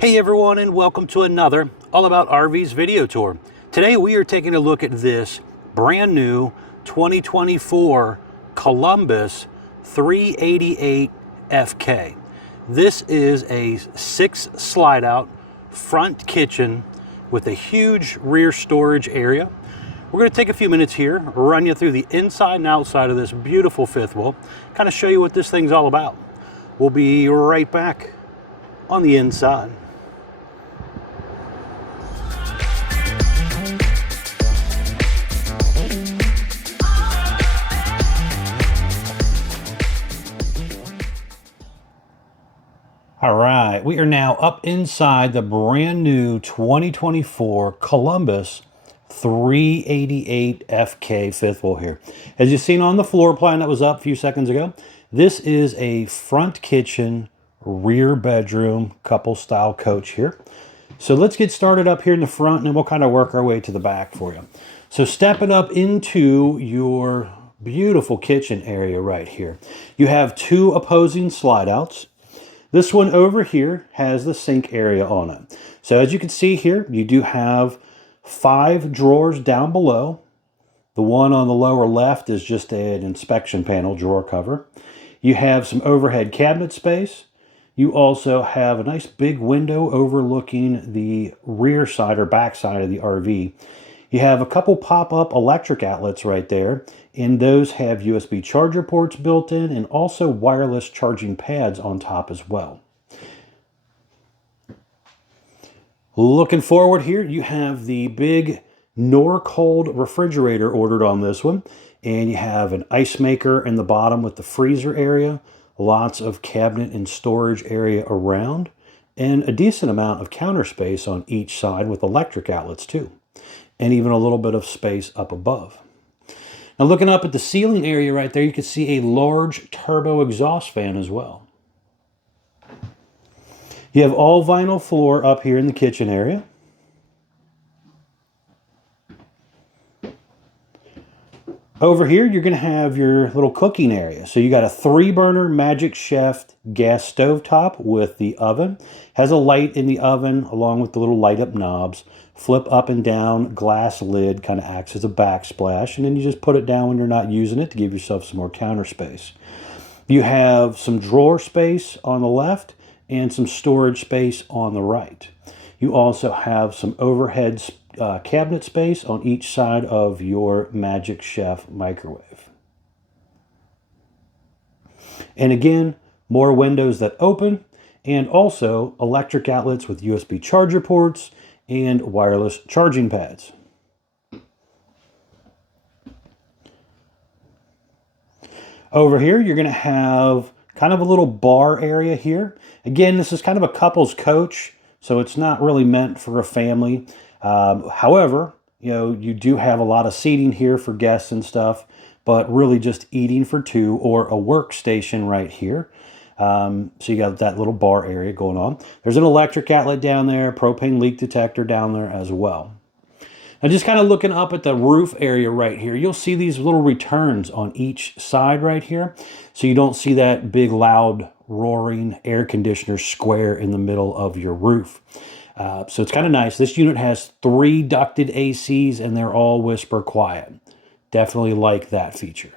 Hey everyone, and welcome to another All About RVs video tour. Today we are taking a look at this brand new 2024 Columbus 388 FK. This is a 6 slide out front kitchen with a huge rear storage area. We're going to take a few minutes here, run you through the inside and outside of this beautiful fifth wheel, kind of show you what this thing's all about. We'll be right back on the inside. All right, we are now up inside the brand new 2024 Columbus 388 FK fifth wheel here. As you've seen on the floor plan that was up a few seconds ago, this is a front kitchen, rear bedroom, couple style coach here. So let's get started up here in the front and then we'll kind of work our way to the back for you. So stepping up into your beautiful kitchen area right here, you have two opposing slide outs. This one over here has the sink area on it. So as you can see here, you do have 5 drawers down below. The one on the lower left is just an inspection panel drawer cover. You have some overhead cabinet space. You also have a nice big window overlooking the rear side or back side of the RV. You have a couple pop-up electric outlets right there, and those have USB charger ports built in and also wireless charging pads on top as well. Looking forward here, you have the big Norcold refrigerator ordered on this one, and you have an ice maker in the bottom with the freezer area, lots of cabinet and storage area around, and a decent amount of counter space on each side with electric outlets too, and even a little bit of space up above. Now looking up at the ceiling area right there, you can see a large turbo exhaust fan as well. You have all vinyl floor up here in the kitchen area. Over here, you're going to have your little cooking area. So you got a 3-burner Magic Chef gas stovetop with the oven. Has a light in the oven along with the little light up knobs. Flip up and down, glass lid kind of acts as a backsplash. And then you just put it down when you're not using it to give yourself some more counter space. You have some drawer space on the left and some storage space on the right. You also have some overhead cabinet space on each side of your Magic Chef microwave. And again, more windows that open, and also electric outlets with USB charger ports and wireless charging pads. Over here, you're going to have kind of a little bar area here. Again, this is kind of a couple's coach, so it's not really meant for a family. However, you know, you do have a lot of seating here for guests and stuff, but really just eating for 2 or a workstation right here. So you got that little bar area going on. There's an electric outlet down there, propane leak detector down there as well. Now just kind of looking up at the roof area right here, you'll see these little returns on each side right here. So you don't see that big loud roaring air conditioner square in the middle of your roof. So it's kind of nice. This unit has 3 ducted ACs and they're all whisper quiet. Definitely like that feature.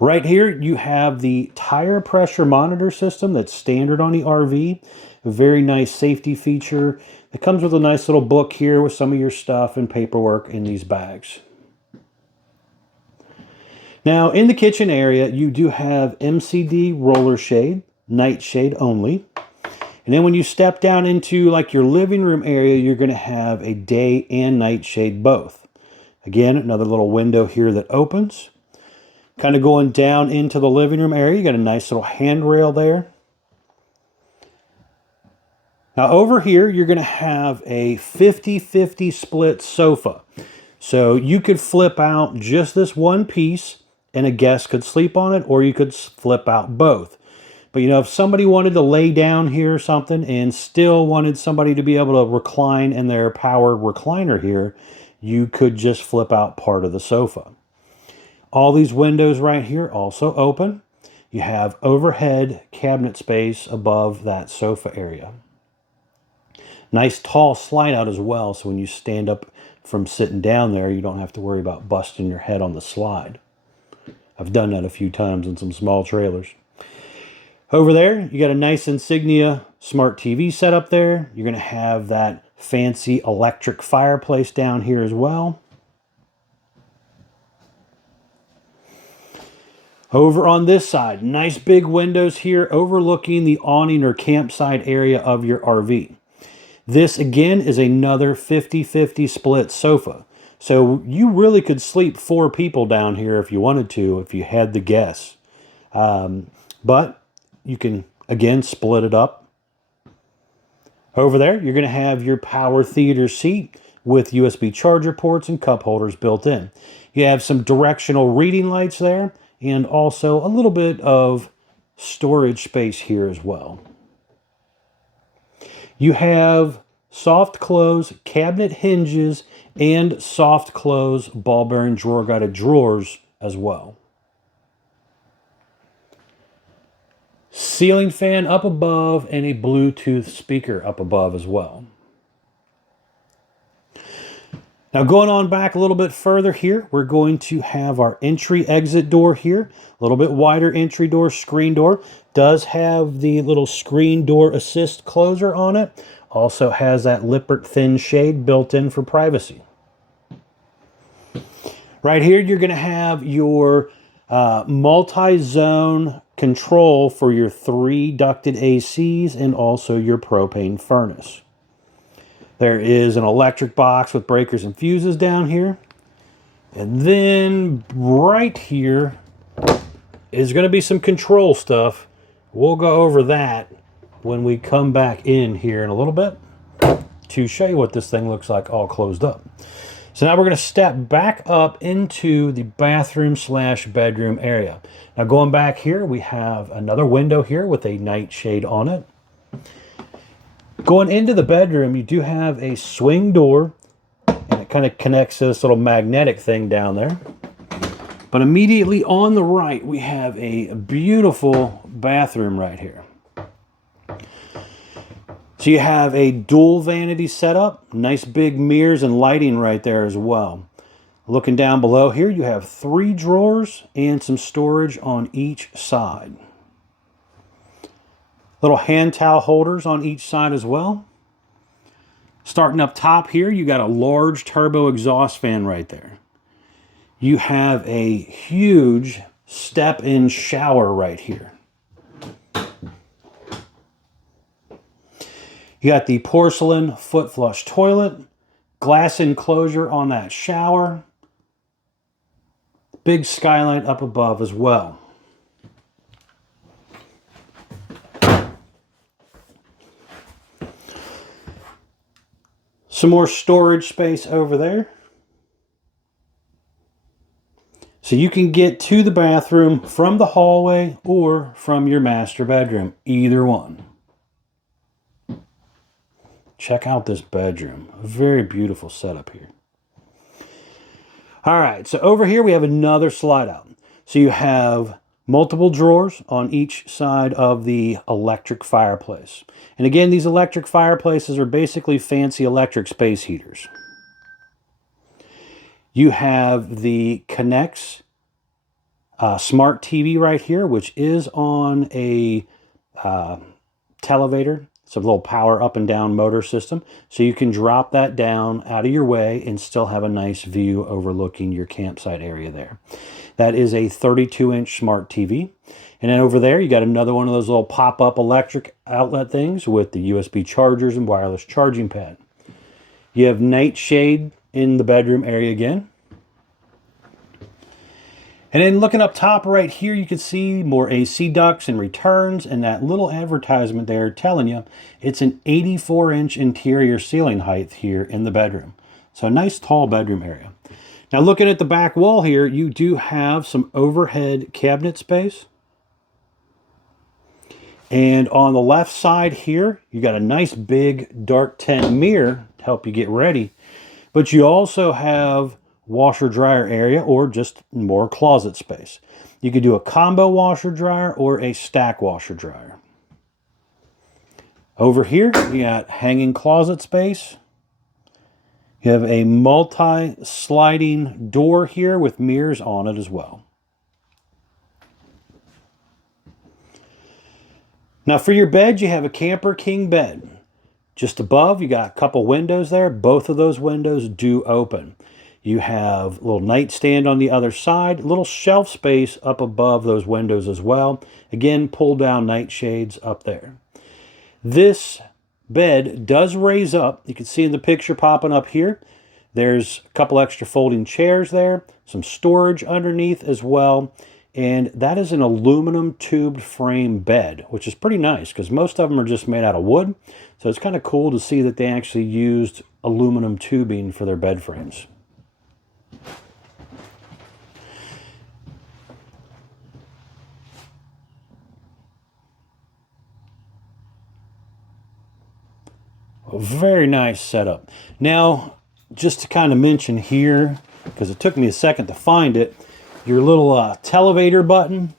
Right here, you have the tire pressure monitor system that's standard on the RV. A very nice safety feature. It comes with a nice little book here with some of your stuff and paperwork in these bags. Now, in the kitchen area, you do have MCD roller shade, night shade only. And then when you step down into like your living room area, you're going to have a day and night shade both. Again, another little window here that opens. Kind of going down into the living room area, you got a nice little handrail there. Now over here, you're going to have a 50-50 split sofa. So you could flip out just this one piece and a guest could sleep on it, or you could flip out both. But you know, if somebody wanted to lay down here or something and still wanted somebody to be able to recline in their powered recliner here, you could just flip out part of the sofa. All these windows right here also open. You have overhead cabinet space above that sofa area. Nice tall slide out as well, so when you stand up from sitting down there, you don't have to worry about busting your head on the slide. I've done that a few times in some small trailers. Over there, you got a nice Insignia smart TV set up there. You're going to have that fancy electric fireplace down here as well. Over on this side, nice big windows here overlooking the awning or campsite area of your RV. This again is another 50-50 split sofa. So you really could sleep 4 people down here if you wanted to, if you had the guests. But you can, again, split it up. Over there, you're going to have your power theater seat with USB charger ports and cup holders built in. You have some directional reading lights there and also a little bit of storage space here as well. You have soft close cabinet hinges and soft close ball bearing drawer guided drawers as well. Ceiling fan up above and a Bluetooth speaker up above as well. Now going on back a little bit further here, we're going to have our entry exit door here. A little bit wider entry door, screen door. Does have the little screen door assist closer on it. Also has that Lippert thin shade built in for privacy. Right here, you're going to have your multi-zone control for your 3 ducted ACs and also your propane furnace. There is an electric box with breakers and fuses down here. And then right here is going to be some control stuff. We'll go over that when we come back in here in a little bit to show you what this thing looks like all closed up. So now we're going to step back up into the bathroom / bedroom area. Now going back here, we have another window here with a nightshade on it. Going into the bedroom, you do have a swing door, and it kind of connects to this little magnetic thing down there. But immediately on the right, we have a beautiful bathroom right here. So you have a dual vanity setup, nice big mirrors and lighting right there as well. Looking down below here, you have 3 drawers and some storage on each side. Little hand towel holders on each side as well. Starting up top here, you got a large turbo exhaust fan right there. You have a huge step-in shower right here. You got the porcelain foot flush toilet, glass enclosure on that shower, big skylight up above as well. Some more storage space over there. So you can get to the bathroom from the hallway or from your master bedroom, either one. Check out this bedroom. A very beautiful setup here. All right, so over here we have another slide out. So you have multiple drawers on each side of the electric fireplace. And again, these electric fireplaces are basically fancy electric space heaters. You have the Connex smart TV right here, which is on a televator. It's a little power up and down motor system. So you can drop that down out of your way and still have a nice view overlooking your campsite area there. That is a 32-inch smart TV. And then over there, you got another one of those little pop-up electric outlet things with the USB chargers and wireless charging pad. You have nightshade in the bedroom area again. And then looking up top right here, you can see more AC ducts and returns, and that little advertisement there telling you it's an 84-inch interior ceiling height here in the bedroom. So a nice tall bedroom area. Now looking at the back wall here, you do have some overhead cabinet space. And on the left side here, you got a nice big dark tent mirror to help you get ready. But you also have washer dryer area or just more closet space. You could do a combo washer dryer or a stack washer dryer. Over here, you got hanging closet space. You have a multi-sliding door here with mirrors on it as well. Now for your bed, you have a Camper King bed. Just above, you got a couple windows there. Both of those windows do open. You have a little nightstand on the other side, a little shelf space up above those windows as well. Again, pull down nightshades up there. This bed does raise up. You can see in the picture popping up here. There's a couple extra folding chairs there, some storage underneath as well. And that is an aluminum tubed frame bed, which is pretty nice because most of them are just made out of wood. So it's kind of cool to see that they actually used aluminum tubing for their bed frames. A very nice setup. Now, just to kind of mention here, because it took me a second to find it, your little televator button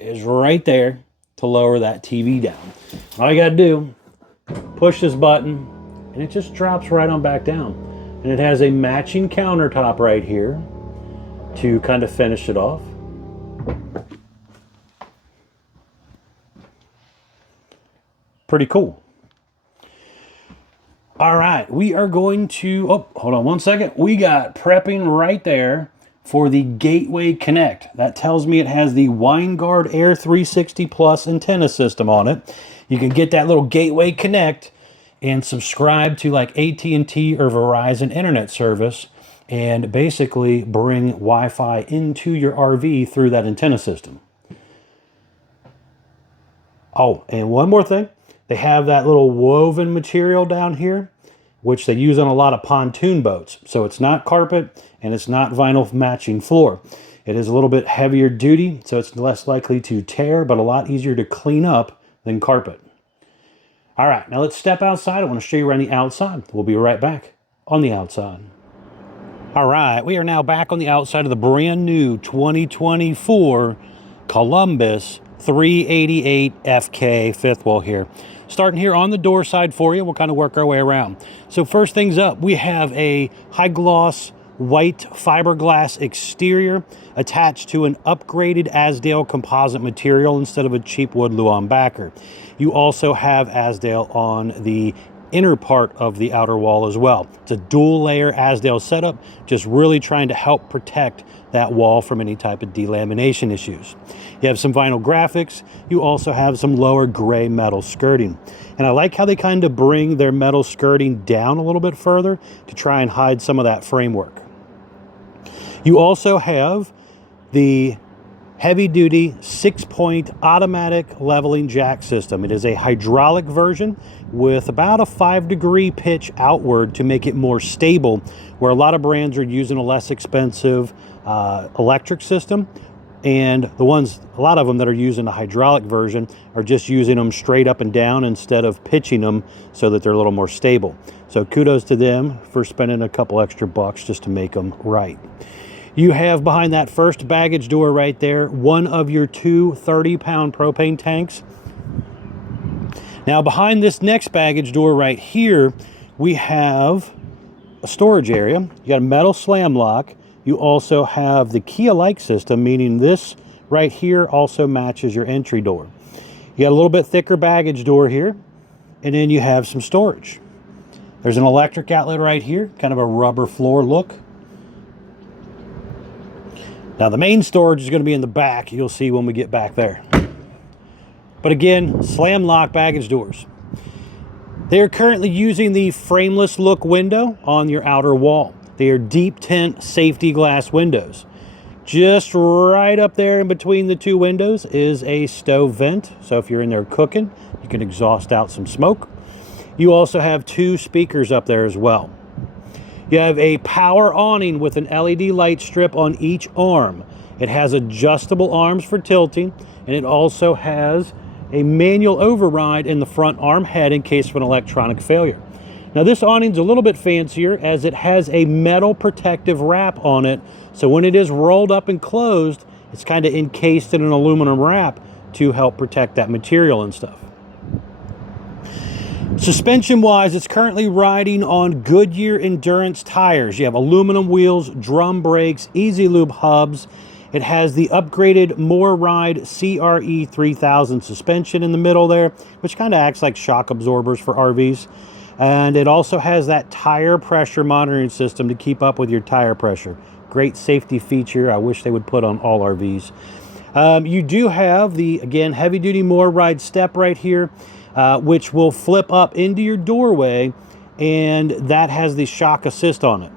is right there to lower that TV down. All you got to do, push this button, and it just drops right on back down. And it has a matching countertop right here to kind of finish it off. Pretty cool. All right, we are going to, oh, hold on one second. We got prepping right there for the Gateway Connect. That tells me it has the WineGuard Air 360 Plus antenna system on it. You can get that little Gateway Connect and subscribe to like AT&T or Verizon internet service and basically bring Wi-Fi into your RV through that antenna system. Oh, and one more thing. They have that little woven material down here, which they use on a lot of pontoon boats. So it's not carpet and it's not vinyl matching floor. It is a little bit heavier duty, so it's less likely to tear, but a lot easier to clean up than carpet. All right, now let's step outside. I want to show you around the outside. We'll be right back on the outside. All right, we are now back on the outside of the brand new 2024 Columbus 388 FK fifth wheel here. Starting here on the door side for you, we'll kind of work our way around. So first things up, we have a high gloss white fiberglass exterior attached to an upgraded Azdel composite material instead of a cheap wood Luan backer. You also have Azdel on the inner part of the outer wall as well. It's a dual layer Azdel setup, just really trying to help protect that wall from any type of delamination issues. You have some vinyl graphics. You also have some lower gray metal skirting. And I like how they kind of bring their metal skirting down a little bit further to try and hide some of that framework. You also have the heavy-duty 6-point automatic leveling jack system. It is a hydraulic version with about a 5-degree pitch outward to make it more stable, where a lot of brands are using a less expensive electric system. And a lot of them that are using the hydraulic version are just using them straight up and down instead of pitching them so that they're a little more stable. So kudos to them for spending a couple extra bucks just to make them right. You have behind that first baggage door right there, one of your two 30-pound propane tanks. Now behind this next baggage door right here, we have a storage area. You got a metal slam lock. You also have the key-alike system, meaning this right here also matches your entry door. You got a little bit thicker baggage door here, and then you have some storage. There's an electric outlet right here, kind of a rubber floor look. Now the main storage is going to be in the back. You'll see when we get back there. But again, slam lock baggage doors. They are currently using the frameless look window on your outer wall. They are deep tint safety glass windows. Just right up there in between the two windows is a stove vent. So if you're in there cooking, you can exhaust out some smoke. You also have two speakers up there as well. You have a power awning with an LED light strip on each arm. It has adjustable arms for tilting, and it also has a manual override in the front arm head in case of an electronic failure. Now this awning's a little bit fancier as it has a metal protective wrap on it, so when it is rolled up and closed, it's kind of encased in an aluminum wrap to help protect that material and stuff. Suspension-wise, it's currently riding on Goodyear Endurance tires. You have aluminum wheels, drum brakes, Easy Lube hubs. It has the upgraded MoreRide CRE 3000 suspension in the middle there, which kind of acts like shock absorbers for RVs. And it also has that tire pressure monitoring system to keep up with your tire pressure. Great safety feature. I wish they would put on all RVs. You do have the, again, heavy-duty MoreRide step right here, which will flip up into your doorway, and that has the shock assist on it.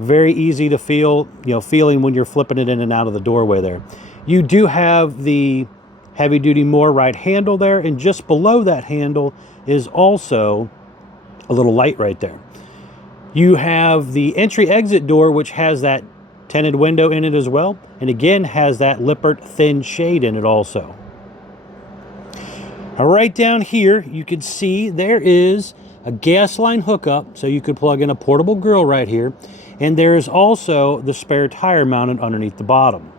Very easy to feel, feeling when you're flipping it in and out of the doorway there. You do have the heavy-duty MoreRide handle there, and just below that handle is also a little light right there. You have the entry-exit door, which has that tinted window in it as well, and again has that Lippert thin shade in it also. Now, right down here, you can see there is a gas line hookup, so you could plug in a portable grill right here. And there is also the spare tire mounted underneath the bottom.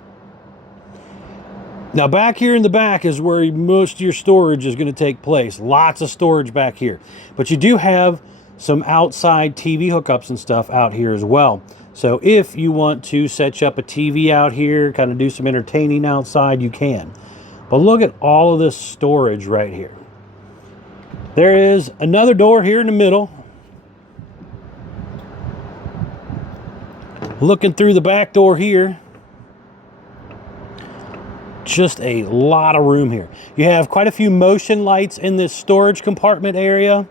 Now, back here in the back is where most of your storage is going to take place. Lots of storage back here. But you do have some outside TV hookups and stuff out here as well. So if you want to set up a TV out here, kind of do some entertaining outside, you can. But look at all of this storage right here. There is another door here in the middle. Looking through the back door here, just a lot of room here. You have quite a few motion lights in this storage compartment area.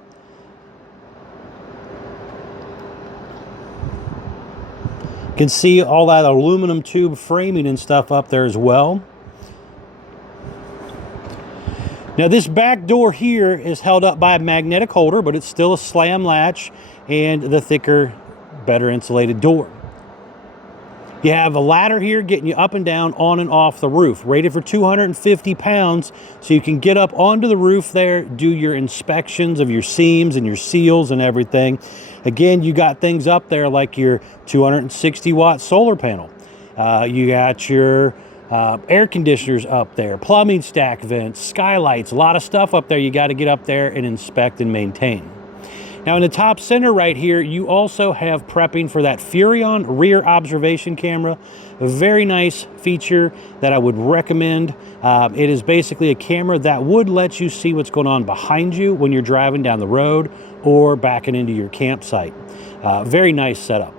You can see all that aluminum tube framing and stuff up there as well. Now, this back door here is held up by a magnetic holder, but it's still a slam latch and the thicker, better insulated door. You have a ladder here getting you up and down, on and off the roof, rated for 250 pounds, so you can get up onto the roof there, do your inspections of your seams and your seals and everything. Again, you got things up there like your 260-watt solar panel. You got your air conditioners up there, plumbing stack vents, skylights, a lot of stuff up there you got to get up there and inspect and maintain. Now, in the top center right here, you also have prepping for that Furrion rear observation camera. A very nice feature that I would recommend. It is basically a camera that would let you see what's going on behind you when you're driving down the road or backing into your campsite. Very nice setup.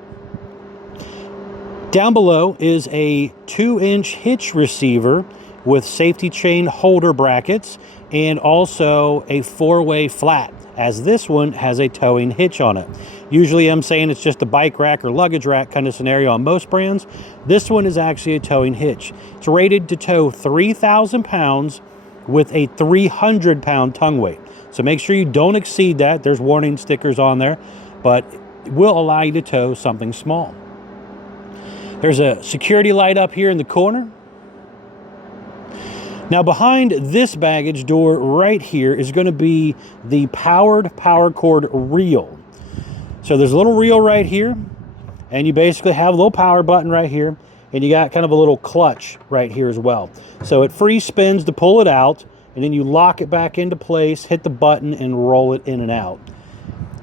Down below is a 2-inch hitch receiver with safety chain holder brackets and also a 4-way flat, as this one has a towing hitch on it. Usually I'm saying it's just a bike rack or luggage rack kind of scenario on most brands. This one is actually a towing hitch. It's rated to tow 3,000 pounds with a 300-pound tongue weight. So make sure you don't exceed that. There's warning stickers on there, but it will allow you to tow something small. There's a security light up here in the corner. Now, behind this baggage door right here is going to be the powered power cord reel. So there's a little reel right here, and you basically have a little power button right here, and you got kind of a little clutch right here as well. So it free spins to pull it out, and then you lock it back into place, hit the button, and roll it in and out.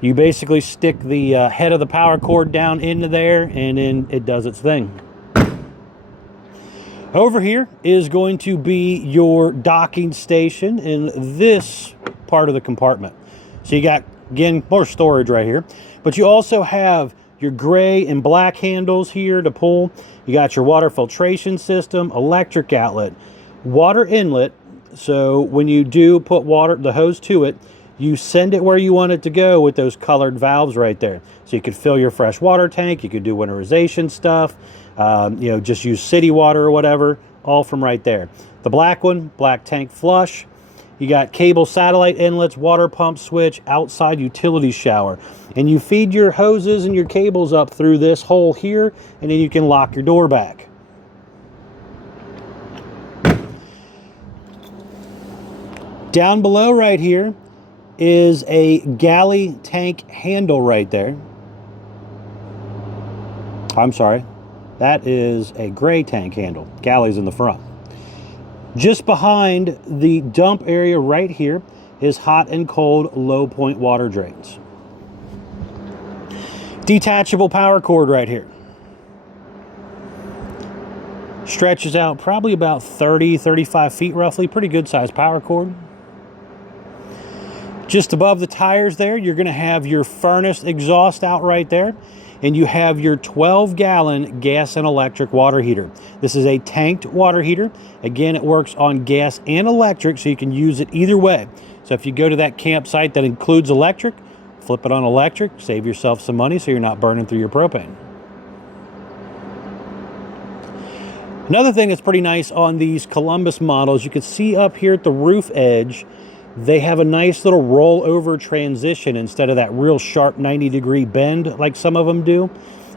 You basically stick the head of the power cord down into there, and then it does its thing. Over here is going to be your docking station in this part of the compartment. So you got, again, more storage right here. But you also have your gray and black handles here to pull. You got your water filtration system, electric outlet, water inlet. So when you do put water, the hose to it, you send it where you want it to go with those colored valves right there. So you could fill your fresh water tank, you could do winterization stuff, just use city water or whatever, all from right there. The black one, black tank flush. You got cable satellite inlets, water pump switch, outside utility shower. And you feed your hoses and your cables up through this hole here, and then you can lock your door back. Down below right here is a galley tank handle right there. I'm sorry, that is a gray tank handle. Galley's in the front. Just behind the dump area right here is hot and cold low point water drains. Detachable power cord right here. Stretches out probably about 30-35 feet roughly. Pretty good sized power cord. Just above the tires there, you're going to have your furnace exhaust out right there. And you have your 12-gallon gas and electric water heater. This is a tanked water heater. Again, it works on gas and electric, so you can use it either way. So if you go to that campsite that includes electric, flip it on electric, save yourself some money so you're not burning through your propane. Another thing that's pretty nice on these Columbus models, you can see up here at the roof edge, they have a nice little rollover transition instead of that real sharp 90-degree bend like some of them do.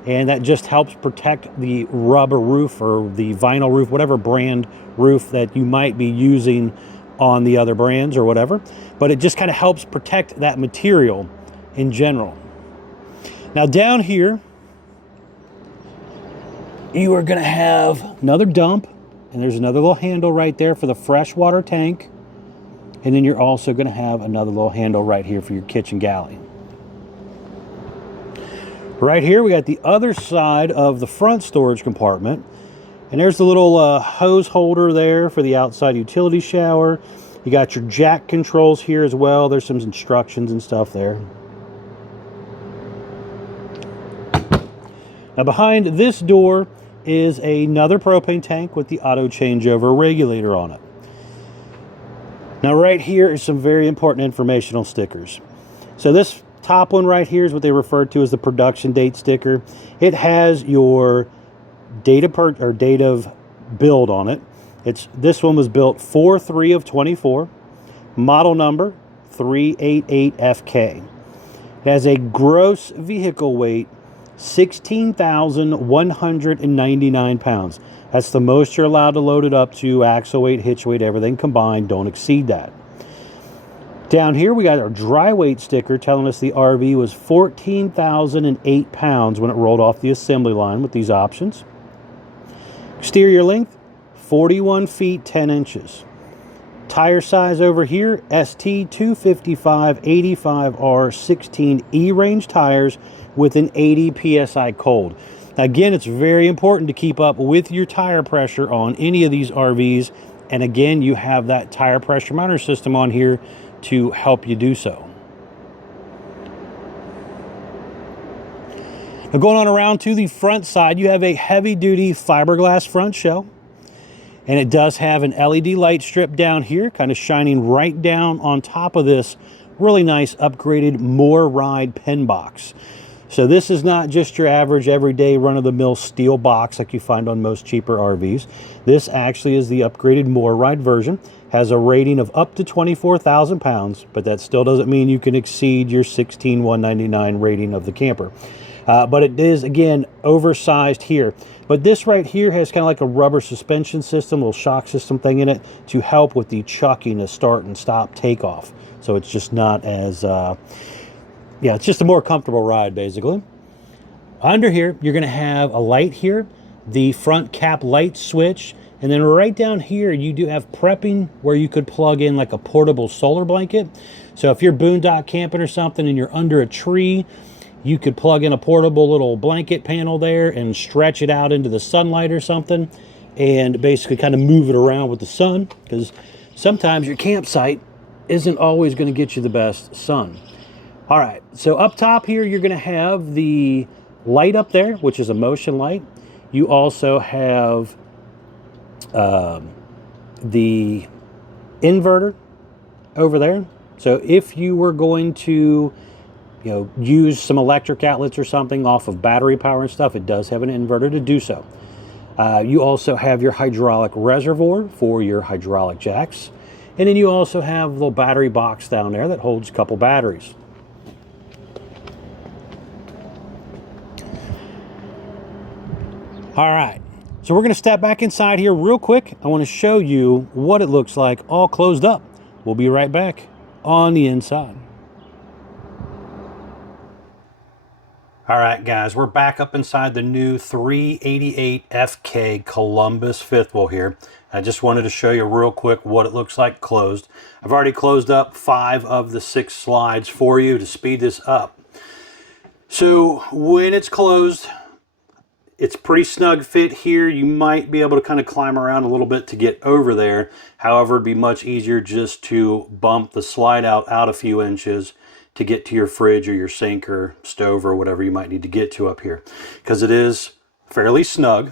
And that just helps protect the rubber roof or the vinyl roof, whatever brand roof that you might be using on the other brands or whatever. But it just kind of helps protect that material in general. Now down here, you are going to have another dump. And there's another little handle right there for the freshwater tank. And then you're also going to have another little handle right here for your kitchen galley. Right here, we got the other side of the front storage compartment. And there's the little hose holder there for the outside utility shower. You got your jack controls here as well. There's some instructions and stuff there. Now behind this door is another propane tank with the auto changeover regulator on it. Now right here is some very important informational stickers. So this top one right here is what they refer to as the production date sticker. It has your date of build on it. This one was built 4/3 of 24, model number 388FK. It has a gross vehicle weight 16,199 pounds. That's the most you're allowed to load it up to, axle weight, hitch weight, everything combined. Don't exceed that. Down here, we got our dry weight sticker telling us the RV was 14,008 pounds when it rolled off the assembly line with these options. Exterior length, 41 feet, 10 inches. Tire size over here, ST 255 85R 16 E-range tires with an 80 PSI cold. Again, it's very important to keep up with your tire pressure on any of these RVs. And again, you have that tire pressure monitor system on here to help you do so. Now going on around to the front side, you have a heavy-duty fiberglass front shell. And it does have an LED light strip down here, kind of shining right down on top of this really nice upgraded More Ride pen box. So this is not just your average everyday run-of-the-mill steel box like you find on most cheaper RVs. This actually is the upgraded More Ride version. Has a rating of up to 24,000 pounds, but that still doesn't mean you can exceed your 16,199 rating of the camper. But it is, again, oversized here. But this right here has kind of like a rubber suspension system, little shock system thing in it to help with the chucking, the start and stop takeoff. So it's just not as... yeah, it's just a more comfortable ride, basically. Under here, you're going to have a light here, the front cap light switch, and then right down here, you do have prepping where you could plug in like a portable solar blanket. So if you're boondock camping or something and you're under a tree, you could plug in a portable little blanket panel there and stretch it out into the sunlight or something and basically kind of move it around with the sun, because sometimes your campsite isn't always going to get you the best sun. All right, so up top here, you're going to have the light up there, which is a motion light. You also have the inverter over there. So if you were going to, use some electric outlets or something off of battery power and stuff, it does have an inverter to do so. You also have your hydraulic reservoir for your hydraulic jacks. And then you also have a little battery box down there that holds a couple batteries. All right, so we're going to step back inside here real quick. I want to show you what it looks like all closed up. We'll be right back on the inside. All right, guys, we're back up inside the new 388 FK Columbus fifth wheel here. I just wanted to show you real quick what it looks like closed. I've already closed up 5 of the 6 slides for you to speed this up. So when it's closed, it's pretty snug fit here. You might be able to kind of climb around a little bit to get over there. However, it'd be much easier just to bump the slide out a few inches to get to your fridge or your sink or stove or whatever you might need to get to up here, because it is fairly snug.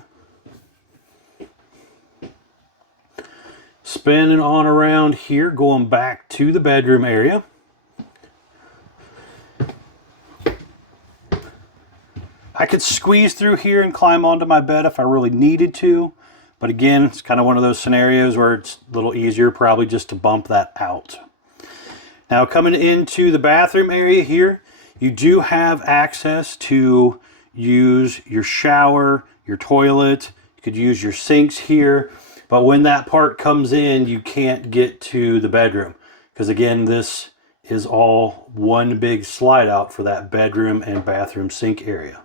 Spinning on around here, going back to the bedroom area. I could squeeze through here and climb onto my bed if I really needed to, but again, it's kind of one of those scenarios where it's a little easier probably just to bump that out. Now, coming into the bathroom area here, you do have access to use your shower, your toilet. You could use your sinks here, but when that part comes in, you can't get to the bedroom because, again, this is all one big slide out for that bedroom and bathroom sink area.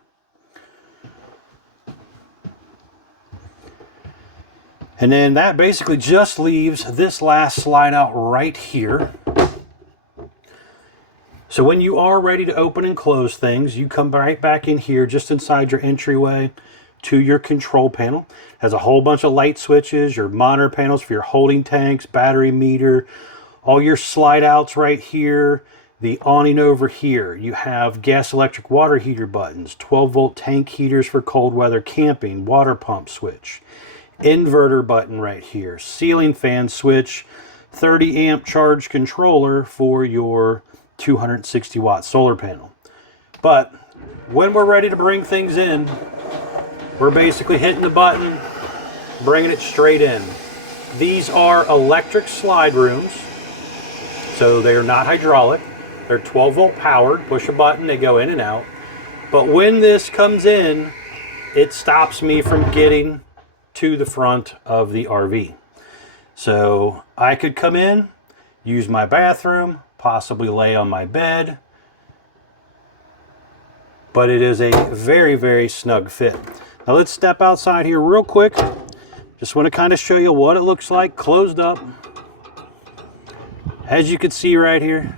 And then that basically just leaves this last slide out right here. So when you are ready to open and close things, you come right back in here just inside your entryway to your control panel. It has a whole bunch of light switches, your monitor panels for your holding tanks, battery meter, all your slide outs right here, the awning over here. You have gas, electric, water heater buttons, 12-volt tank heaters for cold weather camping, water pump switch, inverter button right here, ceiling fan switch, 30 amp charge controller for your 260 watt solar panel. But when we're ready to bring things in, we're basically hitting the button, bringing it straight in. These are electric slide rooms, so they are not hydraulic. They're 12 volt powered. Push a button, they go in and out. But when this comes in, it stops me from getting to the front of the RV. So I could come in, use my bathroom, possibly lay on my bed, but it is a very, very snug fit. Now let's step outside here real quick. Just want to kind of show you what it looks like closed up. As you can see right here,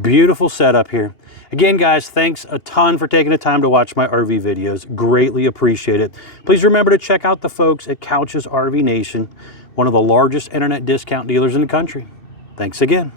beautiful setup here. Again, guys, thanks a ton for taking the time to watch my RV videos. Greatly appreciate it. Please remember to check out the folks at Couch's RV Nation, one of the largest internet discount dealers in the country. Thanks again.